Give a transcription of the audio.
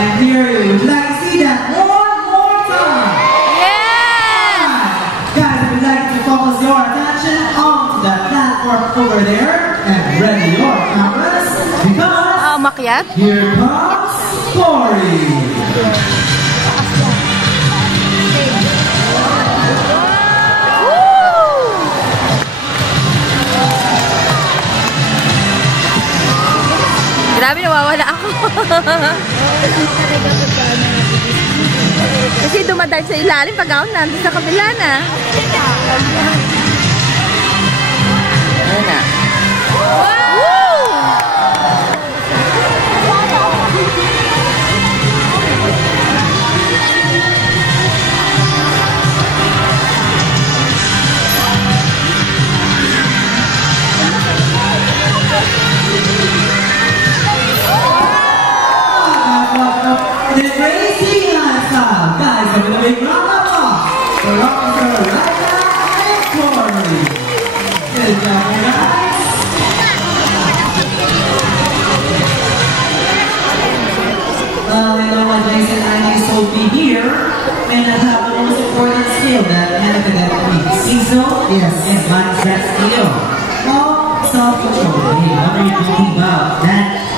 and here you would like to see that one more time. Yeah! Guys, I would like to focus your attention onto that platform over there and ready your cameras because Umakyat? here comes Cory. Grabe, nawawala ako. Kasi dumadal sa ilalim pag ako nandun sa kabila na. Ayun na. Woo! The crazy lifestyle, guys. I'm gonna make round of applause for Officer Raja and Cory. Good job, guys. Well, you know what, Jason, I think Sophie here may not have the most important skill that any cadet needs. Seasonal, yes, and mindset skill. Well, self-control. Hey, what are you talking about? That